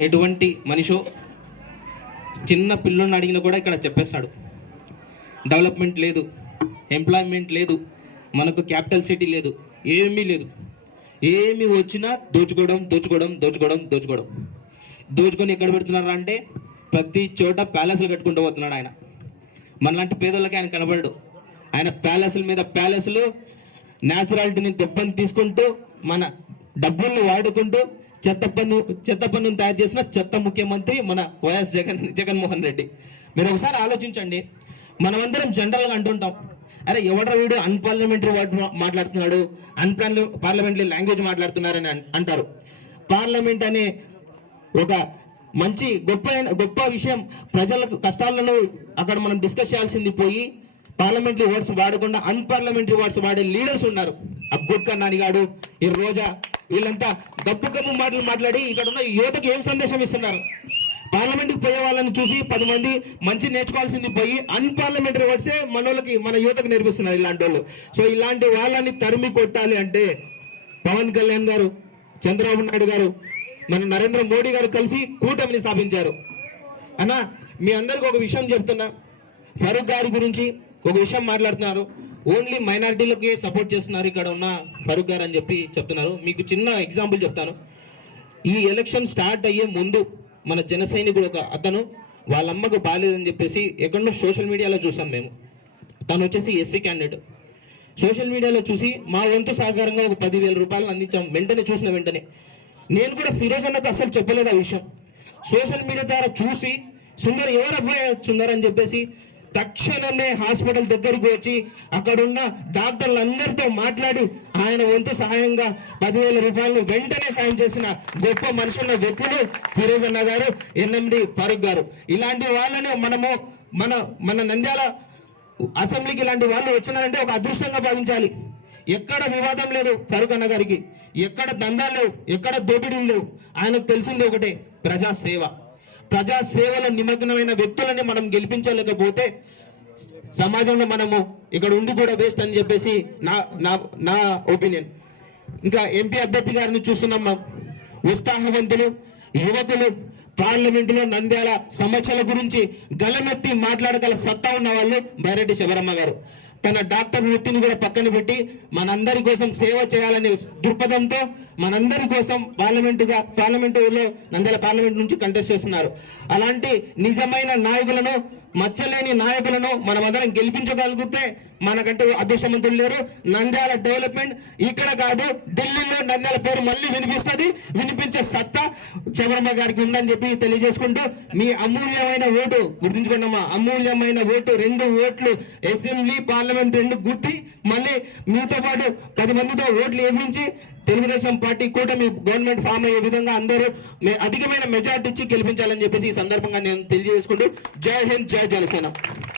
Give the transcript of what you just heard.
ఎటువంటి మనిషో చిన్న పిల్లోని అడిగినా కూడా ఇక్కడ చెప్పేస్తాడు. డెవలప్మెంట్ లేదు ఎంప్లాయ్మెంట్ లేదు మనకు క్యాపిటల్ సిటీ లేదు ఏమీ లేదు. ఏమి వచ్చినా దోచుకోవడం దోచుకోవడం దోచుకోవడం దోచుకోవడం. దోచుకొని ఎక్కడ పెడుతున్నారా అంటే ప్రతి చోట ప్యాలెస్లు కట్టుకుంటూ పోతున్నాడు ఆయన. మనలాంటి పేదోళ్ళకి ఆయన కనబడడు. ఆయన ప్యాలెస్ల మీద ప్యాలెస్లు న్యాచురాలిటీని దెబ్బని తీసుకుంటూ మన డబ్బుల్ని వాడుకుంటూ చెత్త పన్ను చెత్త పన్నును తయారు చేసిన చెత్త ముఖ్యమంత్రి మన వైఎస్ జగన్ జగన్మోహన్ రెడ్డి. మీరు ఒకసారి ఆలోచించండి. మనమందరం జనరల్గా అంటుంటాం. అరే ఎవడ వీడు? అన్పార్లమెంటరీ వర్డ్ మాట్లాడుతున్నాడు. అన్పార్ల పార్లమెంటరీ లాంగ్వేజ్ మాట్లాడుతున్నారని అంటారు. పార్లమెంట్ అనే ఒక మంచి గొప్ప గొప్ప విషయం ప్రజలకు కష్టాలను అక్కడ మనం డిస్కస్ చేయాల్సింది పోయి పార్లమెంటరీ వర్డ్స్ వాడకుండా అన్పార్లమెంటరీ వర్డ్స్ వాడే లీడర్స్ ఉన్నారు. అబ్బుక్క నానిగాడు ఈ రోజా వీళ్ళంతా గప్పు గప్పు మాటలు మాట్లాడి ఇక్కడ ఉన్న యువతకు ఏం సందేశం ఇస్తున్నారు? పార్లమెంట్కి పోయే వాళ్ళని చూసి పది మంది మంచి నేర్చుకోవాల్సింది పోయి అన్పార్లమెంటరీ వర్డ్సే మన వాళ్ళకి మన యువతకు నేర్పిస్తున్నారు ఇలాంటి వాళ్ళు. సో ఇలాంటి వాళ్ళని తరిమి కొట్టాలి అంటే పవన్ కళ్యాణ్ గారు చంద్రబాబు నాయుడు గారు మన నరేంద్ర మోడీ గారు కలిసి కూటమిని స్థాపించారు. అన్న మీ అందరికి ఒక విషయం చెప్తున్నా. ఫరూక్ గారి గురించి ఒక విషయం మాట్లాడుతున్నారు. ఓన్లీ మైనార్టీలకే సపోర్ట్ చేస్తున్నారు ఇక్కడ ఉన్న ఫరూక్ గారు అని చెప్పి చెప్తున్నారు. మీకు చిన్న ఎగ్జాంపుల్ చెప్తాను. ఈ ఎలక్షన్ స్టార్ట్ అయ్యే ముందు మన జన సైనికుడు ఒక అతను వాళ్ళ అమ్మకు బాగాలేదని చెప్పేసి ఎక్కడో సోషల్ మీడియాలో చూసాం మేము. తను వచ్చేసి ఎస్సీ క్యాండిడేట్. సోషల్ మీడియాలో చూసి మా వంతు సహకారంగా ఒక పదివేల రూపాయలు అందించాం. వెంటనే చూసిన వెంటనే. నేను కూడా ఫిరోజ్ అన్నకు అసలు చెప్పలేదు ఆ విషయం. సోషల్ మీడియా ద్వారా చూసి సుందర్ ఎవరు అబ్బాయి సుందర్ అని చెప్పేసి తక్షణమే హాస్పిటల్ దగ్గరికి వచ్చి అక్కడున్న డాక్టర్లు అందరితో మాట్లాడి ఆయన వంతు సహాయంగా పదివేల రూపాయలు వెంటనే సాయం చేసిన గొప్ప మనుషున్న వ్యక్తులు ఫిరోజ్ అన్న గారు ఎన్ఎండి ఫారూక్ గారు. ఇలాంటి వాళ్ళని మనము మన మన నంద్యాల అసెంబ్లీకి ఇలాంటి వాళ్ళు వచ్చినారంటే ఒక అదృష్టంగా భావించాలి. ఎక్కడ వివాదం లేదు ఫరూక్ అన్న గారికి. ఎక్కడ దందాలు లేవు ఎక్కడ దోపిడీలు లేవు. ఆయనకు తెలిసింది ఒకటే ప్రజాసేవ. ప్రజా సేవల నిమగ్నమైన వ్యక్తులని మనం గెలిపించలేకపోతే సమాజంలో మనము ఇక్కడ ఉండి కూడా వేస్ట్ అని చెప్పేసి నా నా నా ఒపీనియన్ ఇంకా ఎంపీ అభ్యర్థి గారిని చూస్తున్నాం మా ఉత్సాహవంతులు యువకులు పార్లమెంటులో నంద్యాల సమస్యల గురించి గలమెత్తి మాట్లాడగల సత్తా ఉన్న వాళ్ళు బైరెడ్డి శివరమ్మ గారు. తన డాక్టర్ వృత్తిని కూడా పక్కన పెట్టి మనందరి కోసం సేవ చేయాలనే దృక్పథంతో మనందరి కోసం పార్లమెంటుగా పార్లమెంటులో నంద్యాల పార్లమెంట్ నుంచి కంటెస్ట్ చేస్తున్నారు. అలాంటి నిజమైన నాయకులను మచ్చలేని నాయకులను మనమందరం గెలిపించగలిగితే మనకంటే అదృష్టవంతులు లేరు. నంద్యాల డెవలప్మెంట్ ఇక్కడ కాదు ఢిల్లీలో నంద్యాల పేరు మళ్ళీ వినిపిస్తుంది. వినిపించే సత్తా చంద్రబాబు గారికి ఉందని చెప్పి తెలియజేసుకుంటూ మీ అమూల్యమైన ఓటు గుర్తుంచుకోండమ్మా అమూల్యమైన ఓటు రెండు ఓట్లు అసెంబ్లీ పార్లమెంట్ రెండు గుర్తి. మళ్ళీ మీతో పాటు పది మందితో ఓట్లు వేయించి తెలుగుదేశం పార్టీ కూటమి గవర్నమెంట్ ఫామ్ అయ్యే విధంగా అందరూ అధికమైన మెజార్టీ ఇచ్చి గెలిపించాలని చెప్పేసి ఈ సందర్భంగా నేను తెలియజేసుకుంటూ జై హింద్ జై జనసేన.